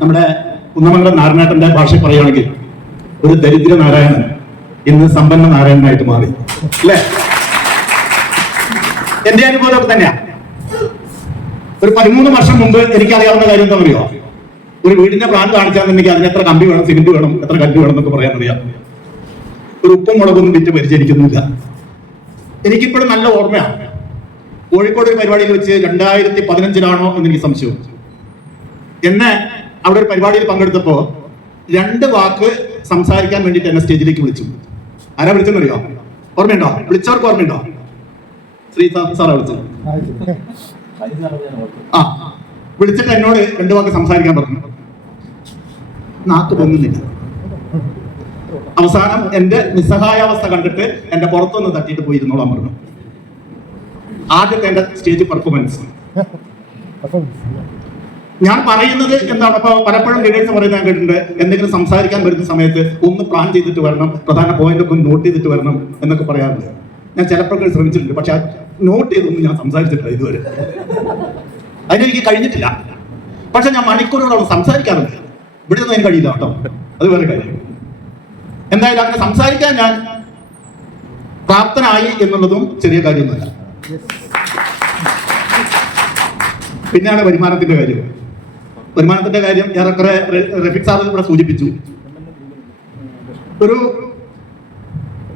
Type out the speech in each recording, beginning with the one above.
നമ്മുടെ കുന്നമംഗലം നാരായണേട്ടന്റെ ഭാഷ പറയുകയാണെങ്കിൽ ഒരു ദരിദ്ര നാരായണൻ ഇന്ന് സമ്പന്ന നാരായണനായിട്ട് മാറി അല്ലേ? എന്റെ അനുഭവമൊക്കെ തന്നെയാ. ഒരു 13 വർഷം മുമ്പ് എനിക്കറിയാവുന്ന കാര്യം എന്താ പറയുക, ഒരു വീടിന്റെ പ്ലാൻ കാണിച്ചാൽ അതിന് എത്ര കമ്പി വേണം, സിമെന്റ് വേണം, എത്ര കല്ല് വേണം എന്നൊക്കെ പറയാൻ അറിയാം. ഒരു ഉപ്പും മുളകൊന്നും വിറ്റ് പരിചരിക്കുന്നില്ല. എനിക്കിപ്പോഴും നല്ല ഓർമ്മയാണ്. കോഴിക്കോട് ഒരു പരിപാടിയിൽ വെച്ച് 2015 എന്ന് എനിക്ക് സംശയം. എന്നെ അവിടെ ഒരു പരിപാടിയിൽ പങ്കെടുത്തപ്പോ 2 വാക്ക് സംസാരിക്കാൻ വേണ്ടിയിട്ട് എന്നെ സ്റ്റേജിലേക്ക് വിളിച്ചു. ആരാ വിളിച്ചെന്നറിയോ? ഓർമ്മയുണ്ടോ? വിളിച്ചവർക്ക് ഓർമ്മയുണ്ടോ? ശ്രീ സാറാ വിളിച്ചത്. ആ, വിളിച്ചിട്ട് എന്നോട് 2 വാക്ക് സംസാരിക്കാൻ പറഞ്ഞു. നാക്ക് പൊങ്ങുന്നില്ല. അവസാനം എന്റെ നിസ്സഹായാവസ്ഥ കണ്ടിട്ട് എന്റെ പുറത്തൊന്ന് തട്ടിയിട്ട് പോയിരുന്നോളാൻ പറഞ്ഞു. ആദ്യത്തെ എന്റെ സ്റ്റേജ് പെർഫോമൻസ്. ഞാൻ പറയുന്നത് എന്താണ്, അപ്പൊ പലപ്പോഴും ലീഡേഴ്സ് പറയുന്നത് ഞാൻ കേട്ടിട്ടുണ്ട്, എന്തെങ്കിലും സംസാരിക്കാൻ വരുന്ന സമയത്ത് ഒന്ന് പ്ലാൻ ചെയ്തിട്ട് വരണം, പ്രധാന പോയിന്റ് ഒക്കെ നോട്ട് ചെയ്തിട്ട് വരണം എന്നൊക്കെ പറയാറുണ്ട്. ഞാൻ ചിലപ്പോഴൊക്കെ ശ്രമിച്ചിട്ടുണ്ട്, പക്ഷെ നോട്ട് ചെയ്തൊന്നും ഞാൻ സംസാരിച്ചിട്ടില്ല ഇതുവരെ. അതിനെനിക്ക് കഴിഞ്ഞിട്ടില്ല. പക്ഷെ ഞാൻ മണിക്കൂറുകളോളം സംസാരിക്കാറുണ്ട്. ഇവിടെ ഒന്നും എനിക്ക് കഴിയില്ല കേട്ടോ, അത് വേറെ കാര്യം. എന്തായാലും അങ്ങനെ സംസാരിക്കാൻ ഞാൻ പ്രാപ്തനായി എന്നുള്ളതും ചെറിയ കാര്യമൊന്നുമല്ല. പിന്നെയാണ് വരുമാനത്തിന്റെ കാര്യം. വരുമാനത്തിന്റെ കാര്യം ഏറെക്കുറെ റഫീഖ് സാർ ഇവിടെ സൂചിപ്പിച്ചു. ഒരു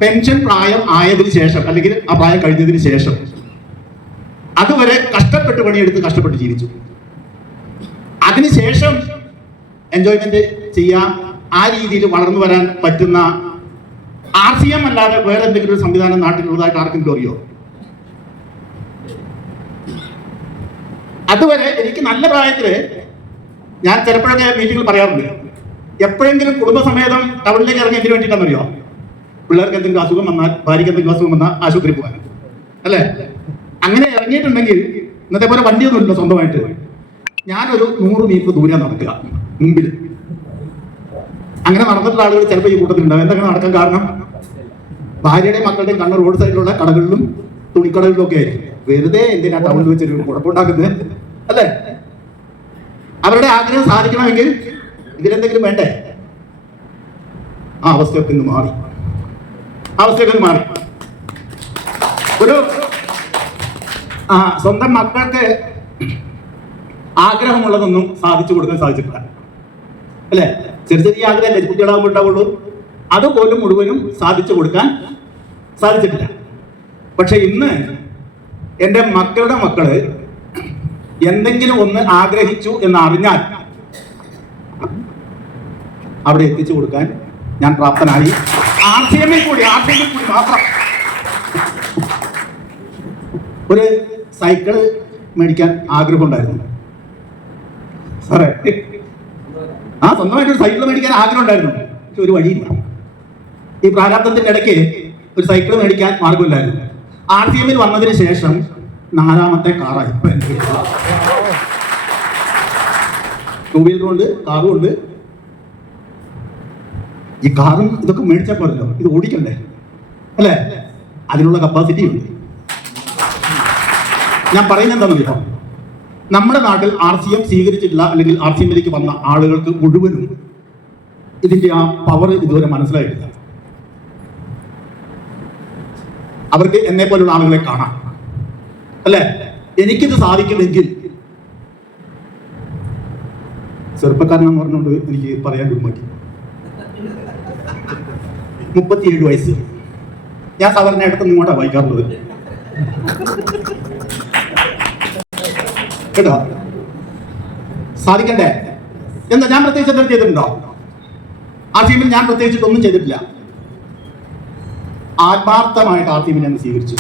പെൻഷൻ പ്രായം ആയതിനു ശേഷം, അല്ലെങ്കിൽ ആ പ്രായം കഴിഞ്ഞതിന് ശേഷം, അതുവരെ കഷ്ടപ്പെട്ട് പണിയെടുത്ത് കഷ്ടപ്പെട്ട് ജീവിച്ചു. അതിനുശേഷം എൻജോയ്മെന്റ് ചെയ്യാൻ ആ രീതിയിൽ വളർന്നു വരാൻ പറ്റുന്ന RCM അല്ലാതെ വേറെ എന്തെങ്കിലും ഒരു സംവിധാനം നാട്ടിലുള്ളതായിട്ട് ആർക്കെങ്കിലും അറിയോ? അതുവരെ എനിക്ക് നല്ല പ്രായത്തില് ഞാൻ ചിലപ്പോഴൊക്കെ മീറ്റിംഗിൽ പറയാറുണ്ട്, എപ്പോഴെങ്കിലും കുടുംബസമേതം ടൗണിലേക്ക് ഇറങ്ങിയതിന് വേണ്ടിയിട്ടാണെന്നറിയോ? പിള്ളേർക്ക് എന്തെങ്കിലും അസുഖം വന്നാൽ, ഭാര്യയ്ക്ക് എന്തെങ്കിലും അസുഖം വന്നാൽ ആശുപത്രി പോകാൻ അല്ലേ? അങ്ങനെ ഇറങ്ങിയിട്ടുണ്ടെങ്കിൽ ഇന്നത്തെ പോലെ വണ്ടിയൊന്നുമില്ല സ്വന്തമായിട്ട്. ഞാനൊരു 100 മീറ്റർ ദൂരെ നടക്കുക മുമ്പിൽ. അങ്ങനെ നടന്നിട്ടുള്ള ആളുകൾ ചിലപ്പോൾ ഈ കൂട്ടത്തിലുണ്ടാവും. എന്തൊക്കെ നടക്കാൻ കാരണം, ഭാര്യയുടെയും മക്കളുടെയും കണ്ണ് റോഡ് സൈഡിലുള്ള കടകളിലും തുണിക്കടകളിലും ഒക്കെ ആയിരിക്കും. വെറുതെ എന്തിനാ ടൗണിൽ വെച്ചൊരു കുഴപ്പമുണ്ടാക്കുന്നത് അല്ലേ? അവരുടെ ആഗ്രഹം സാധിക്കണമെങ്കിൽ ഇതിലെന്തെങ്കിലും വേണ്ടേ? ആ അവസ്ഥയൊക്കെ ഇന്ന് മാറി. ഒരു സ്വന്തം മക്കൾക്ക് ആഗ്രഹമുള്ളതൊന്നും സാധിച്ചു കൊടുക്കാൻ സാധിച്ചിട്ടില്ല അല്ലെ? ചെറിയ ആഗ്രഹമല്ലേ കുട്ടികളാകുമ്പോൾ ഉണ്ടാവുള്ളൂ. അതുപോലും മുഴുവനും സാധിച്ചു കൊടുക്കാൻ സാധിച്ചിട്ടില്ല. പക്ഷെ ഇന്ന് എൻ്റെ മക്കളുടെ മക്കള് എന്തെങ്കിലും ഒന്ന് ആഗ്രഹിച്ചു എന്ന് അറിഞ്ഞാൽ അവിടെ എത്തിച്ചു കൊടുക്കാൻ ഞാൻ പ്രാപ്തനായി. RCM ൽ കൂടി മാത്രം. ഒരു സൈക്കിള് മേടിക്കാൻ ആഗ്രഹം ഉണ്ടായിരുന്നു സാറേ. സ്വന്തമായിട്ട് ഒരു സൈക്കിൾ മേടിക്കാൻ ആഗ്രഹം ഉണ്ടായിരുന്നു. പക്ഷെ ഒരു വഴിയില്ല. ഈ പ്രാരാബ്ദത്തിന്റെ ഇടയ്ക്ക് ഒരു സൈക്കിൾ മേടിക്കാൻ മാർഗമില്ലായിരുന്നു. RCM ൽ വന്നതിന് ശേഷം 4ാമത്തെ കാറായി. 2 വീലറും ഉണ്ട്, കാറും ഉണ്ട്. ഈ കാറും ഇതൊക്കെ മേടിച്ചാൽ പോരല്ലോ, ഇത് ഓടിക്കണ്ടേ അല്ലേ? അതിനുള്ള കപ്പാസിറ്റി ഉണ്ട്. ഞാൻ പറയുന്നത് എന്താണെന്നറിയോ, നമ്മുടെ നാട്ടിൽ RCM സ്വീകരിച്ചിട്ടില്ല, അല്ലെങ്കിൽ RCM ലേക്ക് വന്ന ആളുകൾക്ക് മുഴുവനും ഇതിന്റെ ആ പവർ ഇതുവരെ മനസ്സിലായിട്ടില്ല. അവർക്ക് എന്നെ പോലുള്ള ആളുകളെ കാണാം അല്ലേ? എനിക്കിത് സാധിക്കുമെങ്കിൽ, ചെറുപ്പക്കാരനെന്ന് പറഞ്ഞുകൊണ്ട് എനിക്ക് പറയാൻ പറ്റി. 37 വയസ്സ്. ഞാൻ സാധാരണ ഇടത്തുനിന്ന് ഇങ്ങോട്ടാണ് വായിക്കാറുള്ളത് കേട്ടോ. സാധിക്കണ്ടേ? എന്താ ഞാൻ പ്രത്യേകിച്ച് എന്തെങ്കിലും ചെയ്തിട്ടുണ്ടോ? RCM ൽ ഞാൻ പ്രത്യേകിച്ചിട്ടൊന്നും ചെയ്തിട്ടില്ല. ആത്മാർത്ഥമായിട്ട് RCM ഞാൻ സ്വീകരിച്ചു.